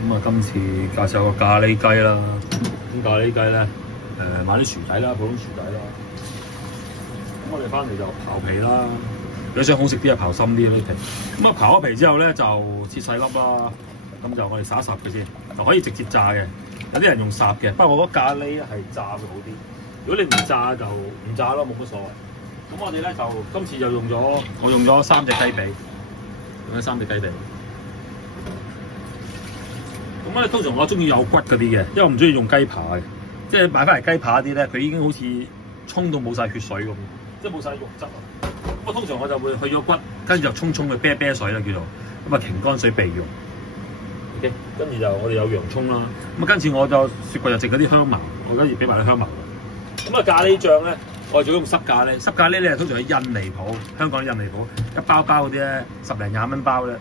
咁啊，今次介紹個咖喱雞啦。咁咖喱雞咧，買啲薯仔啦，普通薯仔啦。咁我哋翻嚟就刨皮啦。如果想好食啲，就刨深啲啲皮。咁啊，刨咗皮之後咧，就切細粒啦。咁就我哋烚一烚佢先，就可以直接炸嘅。有啲人用烚嘅，不過我覺得咖喱咧係炸會好啲。如果你唔炸就唔炸咯，冇乜所謂。咁我哋咧就今次就用咗3隻雞髀，用咗3隻雞髀。咁咧通常我中意有骨嗰啲嘅，因為我唔中意用雞扒嘅，即係買翻嚟雞扒啲咧，佢已經好似沖到冇晒血水咁，即係冇晒肉質啊。咁啊，通常我就會去咗骨，跟住就沖佢啤啤水啦叫做，咁啊擎乾水備用。OK， 跟住就我哋有洋葱啦，咁啊跟住我就雪櫃就剩嗰啲香茅，我跟住俾埋啲香茅。咁啊咖喱醬咧，我仲用濕咖喱，濕咖喱咧通常喺印尼鋪，香港啲印尼鋪一包包嗰啲咧10零20蚊包咧。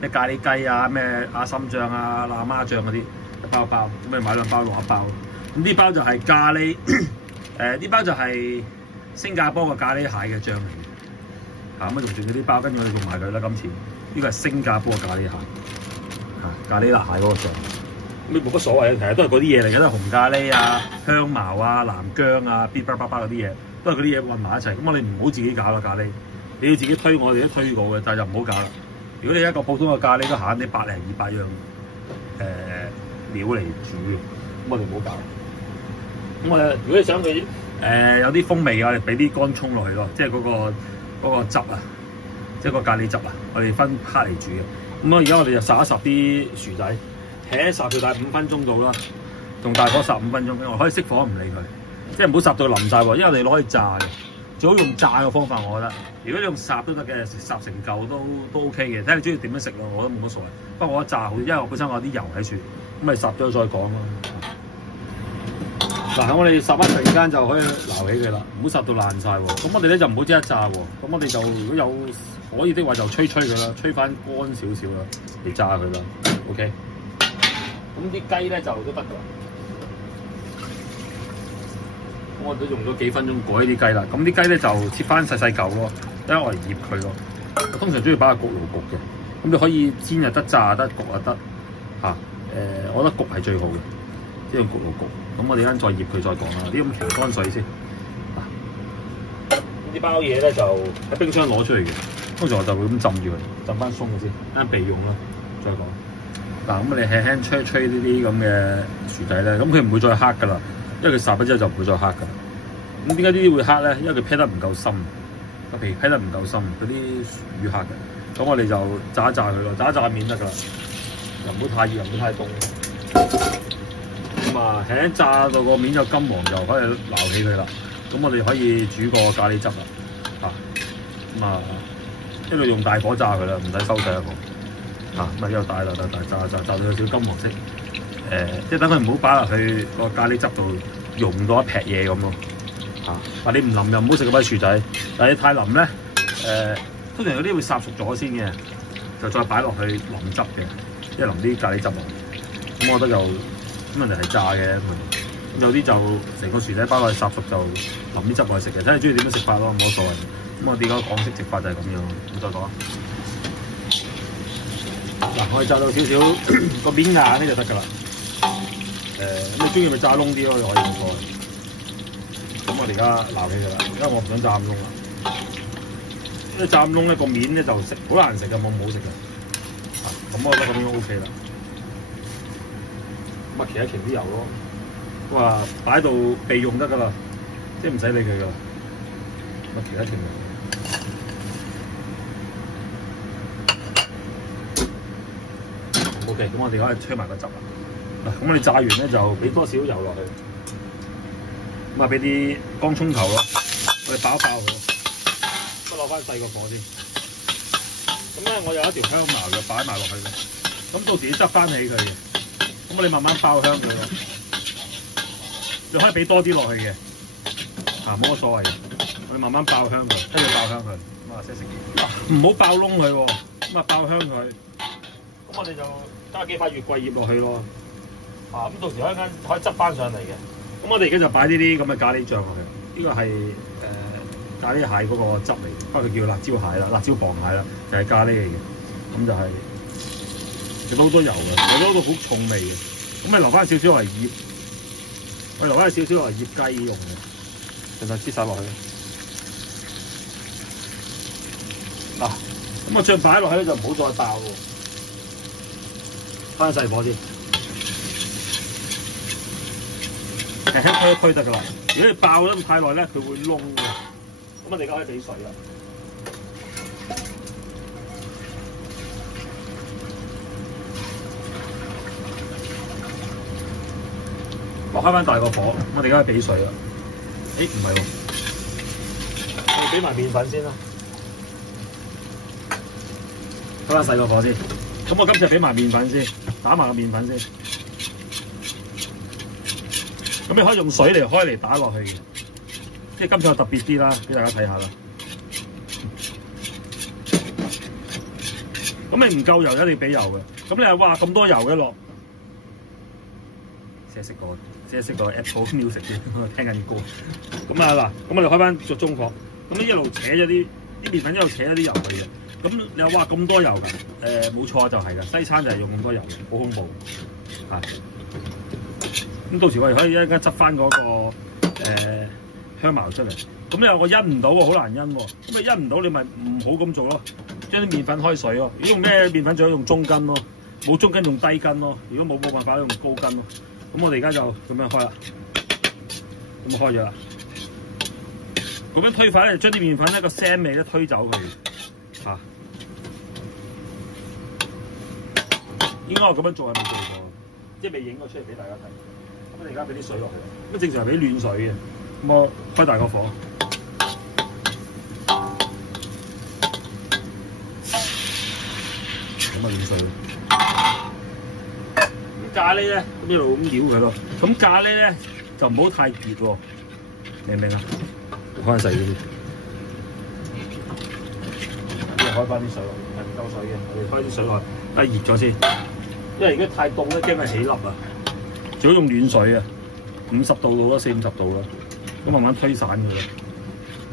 咩咖喱雞啊，咩阿參醬啊、喇嘛醬嗰啲一包包，咁你買2包落一包。咁呢包就係咖喱，呢包就係新加坡嘅咖喱蟹嘅醬嚟嘅。咁啊，仲剩咗啲包，跟住我哋用埋佢啦。今次呢個係新加坡嘅咖喱蟹，咖喱辣蟹嗰個醬。咁你冇乜所謂，其實都係嗰啲嘢嚟嘅，都係紅咖喱啊、香茅啊、南薑啊、嗶叭嗰啲嘢，都係嗰啲嘢混埋一齊。咁我哋唔好自己搞啦咖喱，你要自己推，我哋都推過嘅，但係就唔好搞啦。如果你一個普通嘅咖喱都閒你100零200樣料嚟煮嘅，咁我哋唔好搞。咁我哋如果你想佢有啲風味嘅，我哋俾啲乾葱落去咯，即係嗰個汁啊，即係個咖喱汁啊，我哋分 part 嚟煮嘅。咁啊，而家我哋就烚一烚啲薯仔，起烚到大5分鐘到啦，同大火15分鐘，我可以熄火唔理佢，即係唔好烚到腍晒喎，因為我哋攞去炸嘅。最好用炸嘅方法，我覺得。如果你用烚都得嘅，烚成嚿都 OK 嘅，睇下你中意點樣食咯，我覺得冇乜所謂。不過我覺得炸好啲，因為我本身我有啲油喺處，咁咪烚咗再講咯。嗱，我哋烚一陣間就可以撈起佢啦，唔好烚到爛晒喎。咁我哋咧就唔好即刻炸喎，咁我哋就如果有可以的話就吹佢啦，吹翻乾少少啦，嚟炸佢啦。OK。咁啲雞咧就都得㗎啦。我都用咗幾分鐘改啲雞啦，咁啲雞咧就切翻細細嚿咯，等我嚟醃佢咯。我通常中意擺喺焗爐焗嘅，咁你可以煎又得，炸又得，焗又得嚇。我覺得焗係最好嘅，即係用焗爐焗。咁我哋陣再醃佢再講啦。啲咁乾乾水先。呢包嘢咧就喺冰箱攞出嚟嘅，通常我就會咁浸住佢，浸翻鬆嘅先，啱備用啦。再講。嗱，咁我哋輕輕吹呢啲咁嘅薯仔咧，咁佢唔會再黑㗎啦。因為佢烚咗之後就唔會再黑㗎。咁點解呢啲會黑咧？因為佢劈得唔夠深，個皮劈得唔夠深，嗰啲魚黑嘅。咁我哋就炸一炸佢咯，炸一炸面得㗎啦，又唔好太熱，又唔好太凍。咁啊，輕炸到個面有金黃就可以撈起佢啦。咁我哋可以煮個咖喱汁啦。咁啊，一路用大火炸佢啦，唔使收細一個。咁啊，呢個大炸到有少少金黃色。即係等佢唔好擺落去個咖喱汁度溶到一劈嘢咁咯。但你唔淋又唔好食嗰班薯仔。但係你太淋咧，通常有啲會烚熟咗先嘅，就再擺落去淋汁嘅，即係淋啲咖喱汁落。咁我覺得就咁人哋係炸嘅，咁有啲就成個薯仔包落去烚熟就淋啲汁落去食嘅，睇你中意點樣食法咯，冇所謂。咁我哋嗰個港式食法就係咁樣。咁再講啊。嗱，我哋炸到少少個面硬咧就得㗎啦。咁你中意咪炸窿啲咯，可以冇錯。咁我哋而家撈起佢啦，因為我唔想炸咁窿啦。因為炸咁窿咧個面咧就食好難食嘅，冇咁好食嘅。咁我覺得咁樣 OK 啦。咁啊，騎一騎啲油咯。咁啊，擺到備用得㗎啦，即係唔使理佢㗎。咁啊，騎一騎油。OK， 咁我哋可以吹埋個汁啦。咁我哋炸完咧就俾多少油落去，咁啊俾啲乾葱頭咯，我哋爆一爆佢，咁攞翻細個火先。咁咧我有一條香茅就擺埋落去嘅，咁到時執翻起佢嘅，咁我哋慢慢爆香佢咯。你可以俾多啲落去嘅，冇乜所謂嘅，我哋慢慢爆香佢，跟住爆香佢，咁啊識食。唔好爆窿佢喎，咁啊爆香佢，咁我哋就加幾塊月桂葉落去咯。咁到時可以執翻上嚟嘅。咁我哋而家就擺呢啲咁嘅咖喱醬落去。呢個係咖喱蟹嗰個汁嚟，不過佢叫辣椒蟹啦、辣椒螃蟹啦，就係咖喱嚟嘅。咁就係其實好多油嘅，有啲好重味嘅。咁你留翻少少嚟醃，我留翻少少嚟醃雞用嘅，盡量黐晒落去。嗱，咁我將擺落去咧就唔好再爆喎，翻細火先，輕輕推一推得㗎啦。如果你爆得太耐咧，佢會燶嘅。咁我哋而家可以俾水啦。我開翻大個火，我哋而家俾水啦。誒唔係喎，我哋俾埋麵粉先啦。開翻細個火先。咁我今次俾埋麵粉先，打埋個麵粉先。咁你可以用水嚟開嚟打落去嘅，即係今次我特別啲啦，俾大家睇下啦。咁你唔夠油一定要俾油嘅。咁你話哇咁多油嘅落？即係識個 Apple Music 嘅，聽緊歌。咁啊嗱，咁我哋開翻個中火，咁一路扯咗啲麵粉，一路扯咗啲油去嘅。咁你話哇咁多油㗎？冇錯就係㗎，西餐就係用咁多油嘅，好恐怖嚇。咁到時我哋可以一陣間執翻嗰個香茅出嚟。咁你話我因唔到喎，好難因喎。咁你因唔到，你咪唔好咁做咯。將啲麵粉開水咯。如果用咩麵粉最好用中筋咯，冇中筋用低筋咯。如果冇辦法用高筋咯。咁我哋而家就咁樣開啦，咁開咗啦。咁樣推法咧，將啲麵粉咧個腥味咧推走佢嚇。應該我咁樣做係未做過，即係未影咗出嚟俾大家睇。咁我哋而家俾啲水落去，咁正常係俾暖水嘅。咁我開大個火，咁啊暖水。咖喱咧，咁一路咁繞佢咯。咁咖喱咧就唔好太熱喎，明唔明啊？開細啲，咁開翻啲水落，係唔夠水嘅，我哋開啲水落，等熱咗先。因為如果太凍咧，驚佢起粒啊。最好用暖水啊，50度到啦，40-50度啦，咁慢慢推散佢咯。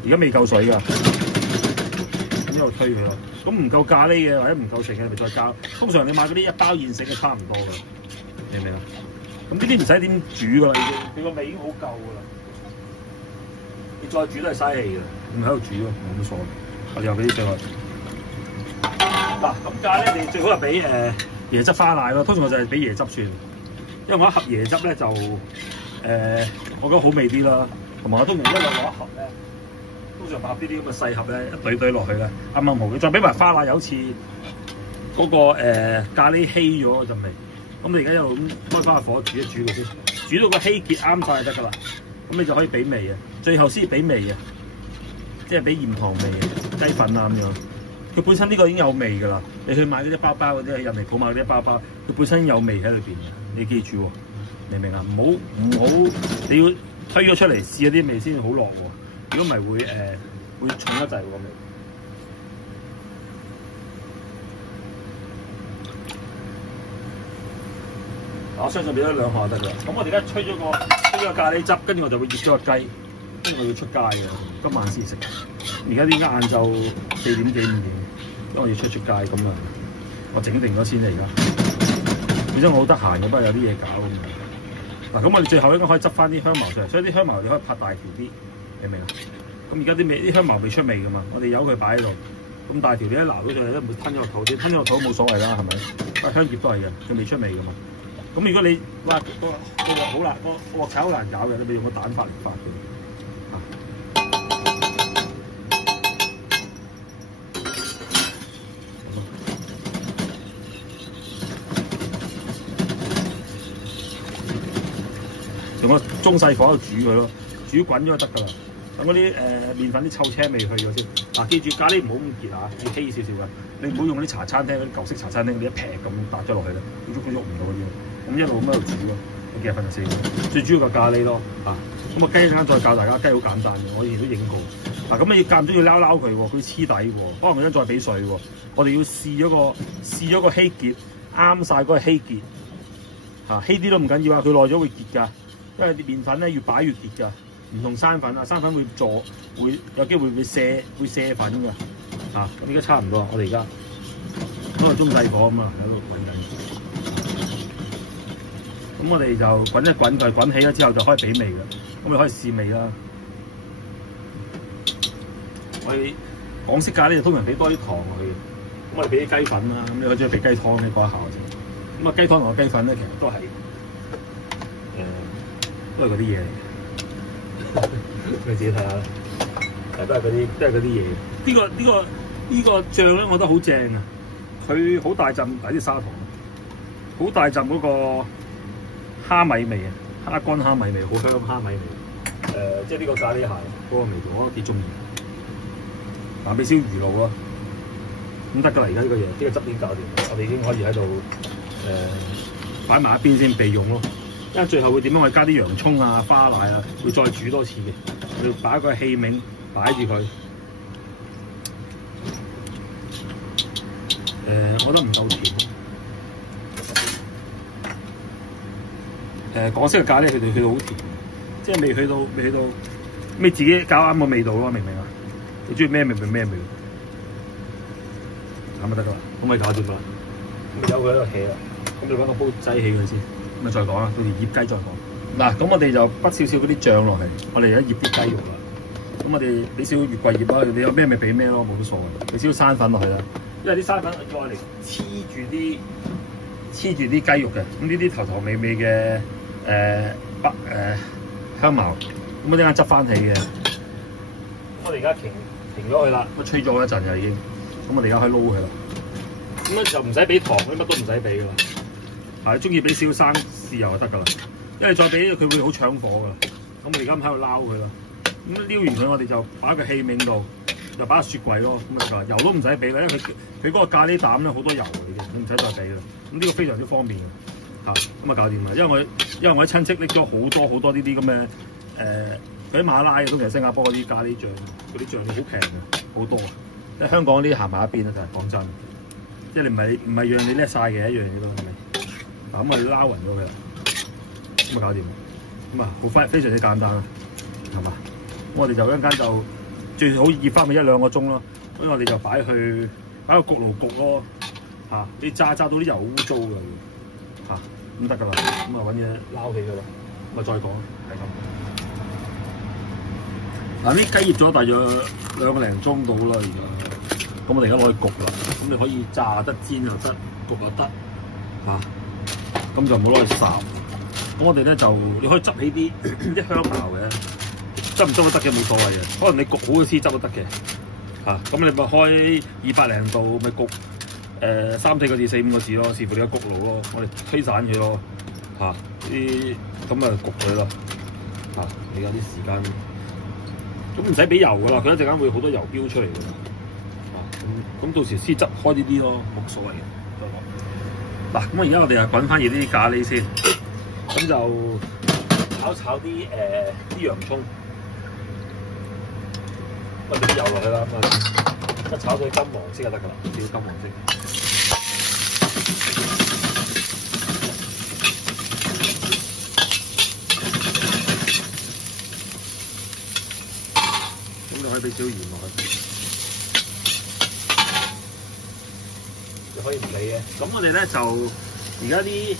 而家未夠水㗎，咁一路推佢咯。咁唔夠咖喱嘅或者唔夠食嘅，咪再加。通常你買嗰啲一包現成嘅差唔多㗎。明唔明啊？咁呢啲唔使點煮噶啦，已經佢個味已經好夠噶啦。你再煮都係嘥氣嘅，唔喺度煮咯，冇乜所謂。我哋又俾啲水落。嗱，咁咖喱你最好係俾椰汁花奶咯。通常我就係俾椰汁算，因為我一盒椰汁咧就我覺得好味啲啦。同埋我通常一路攞一盒咧，通常買呢啲咁嘅細盒咧，一堆堆落去咧，啱啱好嘅。再俾埋花奶，有次嗰個咖喱稀咗嗰陣味。咁你而家一路咁開翻個火煮一煮佢先，煮到個稀結啱晒就得㗎啦。咁你就可以俾味啊，最後先俾味啊，即係俾鹽糖味、雞粉啊咁樣。佢本身呢個已經有味㗎啦。你去買嗰啲包包嗰啲喺人哋鋪買嗰啲包包，佢本身有味喺裏邊嘅。你記住喎，明唔明啊？唔好，你要推咗出嚟試一啲味先好落喎。如果唔係會重一滯個味。我相信俾咗2下就得㗎啦。咁我哋而家吹咗個咖喱汁，跟住我就會醃咗個雞，跟住我要出街嘅，今晚先食。而家啲晏晝4點幾5點，因為我要出街咁啊，我整定咗先啦而家。本身我好得閒嘅，不過有啲嘢搞咁樣。嗱，咁我哋最後應該可以執翻啲香茅出嚟，所以啲香茅你可以拍大條啲，明唔明啊？咁而家啲香茅未出味㗎嘛，我哋由佢擺喺度。咁大條你一撈到上嚟咧，唔會吞咗落肚啲，吞咗落肚冇所謂啦，係咪？香葉都係嘅，佢未出味㗎嘛。咁如果你哇個鑊好難，個鑊炒好難搞嘅，你咪用個蛋白嚟發嘅。用個中細火度煮佢咯，煮滾咗就得㗎啦。等嗰啲麵粉啲臭青味去咗先。嗱，記住咖喱唔好咁結啊，要稀少少㗎。你唔好用嗰啲茶餐廳嗰啲舊式茶餐廳嗰啲一劈咁搭咗落去咧，佢喐唔到嗰啲。咁一路咁喺度煮咯，我幾日瞓就4個。最主要個咖喱咯，咁個雞陣間再教大家，雞好簡單嘅，我以前都影過。咁你間唔中要撈佢喎，佢黐底喎，可能我陣再俾水喎。我哋要試咗個稀結，啱晒嗰個稀結。稀啲都唔緊要啊，佢耐咗會結㗎，因為啲麵粉咧越擺越結㗎，唔同生粉啊，生粉會有機會會卸粉㗎。咁而家差唔多，我哋而家都係中細火咁啊，喺度滾緊。咁我哋就滾一滾佢，滾起咗之後就可以俾味嘅。咁你可以試味啦。我哋港式咖喱就通常俾多啲糖落去。咁我哋俾啲雞粉啦，咁你可以中意俾雞湯呢嗰一下啫。咁啊雞湯同個雞粉咧，其實都係都係嗰啲嘢嚟嘅。你自己睇下啦，都係嗰啲嘢。呢個醬咧，我覺得好正啊！佢好大陣啲砂糖，好大陣嗰個蝦米味啊，乾蝦米味，好香蝦米味。即係呢個咖喱蟹嗰個味道，我都幾中意。嗱，俾少魚露咯，咁得㗎啦！而家呢個嘢，呢個汁已經搞掂，我哋已經可以喺度擺埋一邊先備用咯。因為最後會點樣？我加啲洋葱啊、花奶啊，會再煮多次嘅。我要擺一個器皿擺住佢。我覺得唔夠甜。港式嘅咖喱佢哋去到好甜，即係未去到，咩自己搞啱個味道咯，明唔明啊？你中意咩味咪咩味，咁就得㗎啦，咁咪搞掂啦。咁由佢喺度起啦，咁你揾個煲擠起佢先，咁咪再講啦，到時醃雞再講。嗱，咁我哋就畢少少嗰啲醬落嚟，我哋而家醃啲雞肉啦。咁我哋俾少月桂葉啦，你有咩咪俾咩咯，冇乜所謂。俾少生粉落去啦，因為啲生粉係愛嚟黐住啲雞肉嘅。咁呢啲頭頭尾尾嘅香茅，咁我陣間執翻起嘅。咁我哋而家停咗佢啦，咁吹咗一陣就已經。咁我哋而家可以撈佢啦。咁咧就唔使俾糖，乜都唔使俾噶啦。係中意俾少生豉油就得噶啦。因為再俾佢會好搶火噶啦。咁我哋而家喺度撈佢啦。咁撩完佢，我哋就擺喺個器皿度，就擺喺雪櫃咯。咁啊油都唔使俾啦，因為佢嗰個咖喱膽咧好多油嚟嘅，你唔使再俾啦。咁呢個非常之方便嘅。咁啊搞掂啦。因為我啲親戚拎咗好多呢啲咁嘅嗰啲馬拉嘅，通常新加坡嗰啲咖喱醬，嗰啲醬好平嘅，好多啊。即係香港啲行埋一邊啦，就係講真。即係你唔係樣你叻晒嘅一樣嘢咯，係咪？嗱咁我哋撈勻咗佢啦，咁啊搞掂。咁啊好非常之簡單啦，係嘛？咁我哋就一陣間就最好醃翻佢1-2個鐘咯。咁我哋就擺個焗爐焗咯。你炸到啲油污糟㗎要咁得㗎啦。咁啊揾嘢撈起佢啦。咁啊再講係咁。嗱，啲雞醃咗大約2個零鐘到啦，而家。咁我哋而家攞去焗啦。咁你可以炸得、煎又得、焗又得。咁就唔好攞去烚。咁我哋咧就你可以執起啲香茅嘅，執唔執都得嘅，冇所謂嘅。可能你焗好嘅先執都得嘅。咁你咪開200零度，咪焗3-4個字、4-5個字咯，視乎你嘅焗爐咯。我哋推散佢咯。咁啊焗佢咯。而家啲時間，咁唔使俾油㗎啦，佢一陣間會好多油飆出嚟㗎啦。咁到時先執開呢啲咯，冇所謂嘅。嗱，咁而家我哋又滾翻熱啲咖喱先，咁就炒啲洋葱，咁俾啲油落去啦，一炒到金黃色就得㗎啦，叫金黃色。咁就可以俾少鹽落去。可以唔理嘅，咁我哋咧就而家啲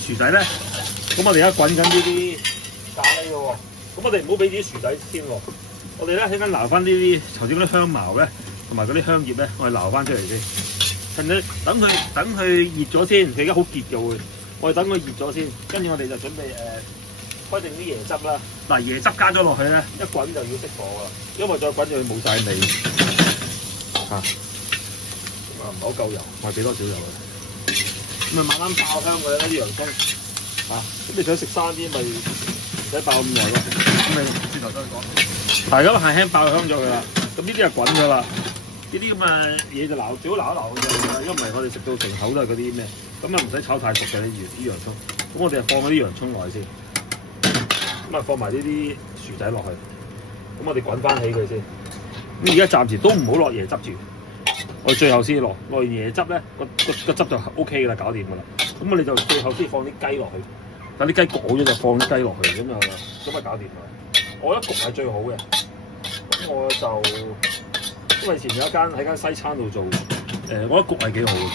薯仔咧，咁我哋而家滾緊呢啲咖喱嘅喎，咁我哋唔好俾啲薯仔先喎，我哋咧喺間撈翻啲頭先嗰啲香茅咧，同埋嗰啲香葉咧，我哋撈翻出嚟先，等佢熱咗先，佢而家好結嘅會，我哋等佢熱咗先，跟住我哋就準備開定啲椰汁啦，嗱椰汁加咗落去咧，一滾就要熄火㗎啦，因為再滾就會冇晒味唔好夠油，我係俾多少油佢，咁咪慢慢爆香佢啦啲洋葱，咁你想食生啲咪唔使爆咁耐咯，咁你轉頭再講。係咁輕輕爆香咗佢啦，咁呢啲就滾咗啦，呢啲咁嘅嘢就撈，最好撈一撈佢啫，因為唔係我哋食到成口都係嗰啲咩，咁啊唔使炒太熟嘅啲洋葱，咁我哋就放嗰啲洋葱落去先，咁啊放埋呢啲薯仔落去，咁我哋滾翻起佢先，咁而家暫時都唔好落椰汁住。我最後先落完椰汁咧，個汁就 OK 㗎啦，搞掂㗎啦。咁我哋就最後先放啲雞落去，等啲雞焗好咗就放啲雞落去，咁啊搞掂啦。我覺得焗係最好嘅。咁我就因為以前有喺間西餐度做，我覺得焗係幾好嘅，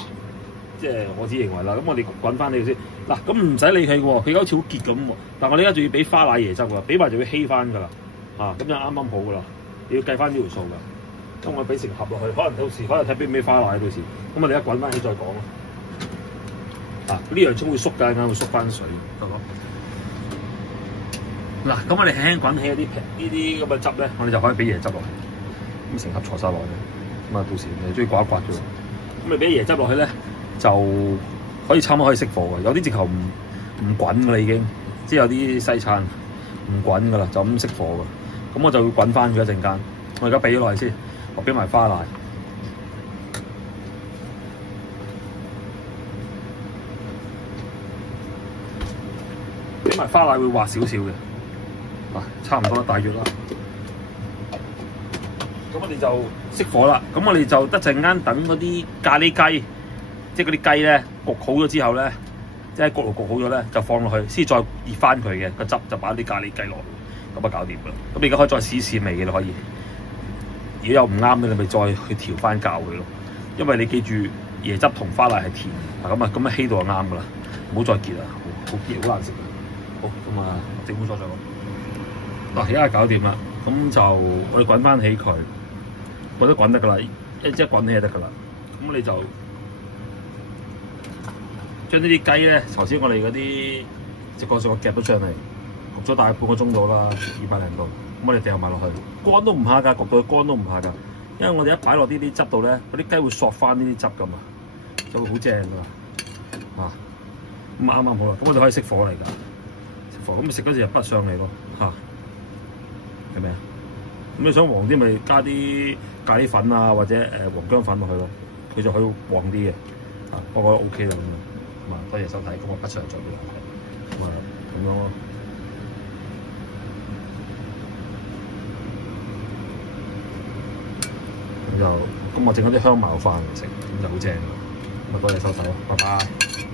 即係我自己認為啦。咁我哋滾翻你先嗱，咁唔使理佢喎，佢好似好結咁喎。但係我哋而家仲要俾花奶椰汁㗎，俾埋就要稀翻㗎啦。咁就啱啱好㗎啦。你要計翻呢條數㗎。咁我俾成盒落去，可能到時可能睇俾唔俾花奶到時。咁我哋一滾翻起再講咯。呢樣葱會縮㗎，啱會縮翻水，得咯。嗱，咁我哋輕輕滾起呢啲咁嘅汁咧，我哋就可以俾椰汁落去。咁成盒坐晒落去，咁啊到時你中意刮一刮啫喎。咁你俾椰汁落去咧，就可以差唔多可以熄火嘅。有啲直頭唔滾㗎啦已經，即係有啲西餐唔滾㗎啦，就咁熄火㗎。咁我就會滾翻佢一陣間。我而家俾咗落去先，我俾埋花奶。俾埋花奶會滑少少嘅，差唔多大約啦。咁我哋就熄火啦。咁我哋就得陣間等嗰啲咖喱雞，即係嗰啲雞咧焗好咗之後咧，即係焗爐焗好咗咧，就放落去，先再熱翻佢嘅個汁，就擺啲咖喱雞落，咁啊搞掂啦。咁你而家可以再試味嘅啦，可以。如果有唔啱嘅，你咪再去調翻教佢咯。因為你記住椰汁同花奶係甜嘅，咁啊稀到就啱噶啦，唔好再結啦，好結好難食。好，咁啊，整好咗再講。而家搞掂啦，咁就我哋滾翻起佢，覺得滾得噶啦，即係滾起就得噶啦。咁你就將呢啲雞咧，頭先我哋嗰啲直角上夾咗上嚟，焗咗大概半個鐘到啦，200零度。咁我哋掉埋落去，乾都唔怕㗎，焗到乾都唔怕㗎，因為我哋一擺落呢啲汁度咧，嗰啲雞會索翻呢啲汁㗎嘛，就會好正㗎。咁啱啱好啦，咁我就可以熄火嚟㗎。咁你食嗰時就不上嚟咯，係咪啊？咁你想黃啲咪加啲咖喱粉啊，或者黃薑粉落去咯，佢就可以黃啲嘅。我覺得 OK 啦咁啊，多謝收睇，咁我不上再俾你睇，咁啊咁樣咯。咁我整嗰啲香茅飯嚟食，咁就好正。咁啊多謝收睇，拜拜。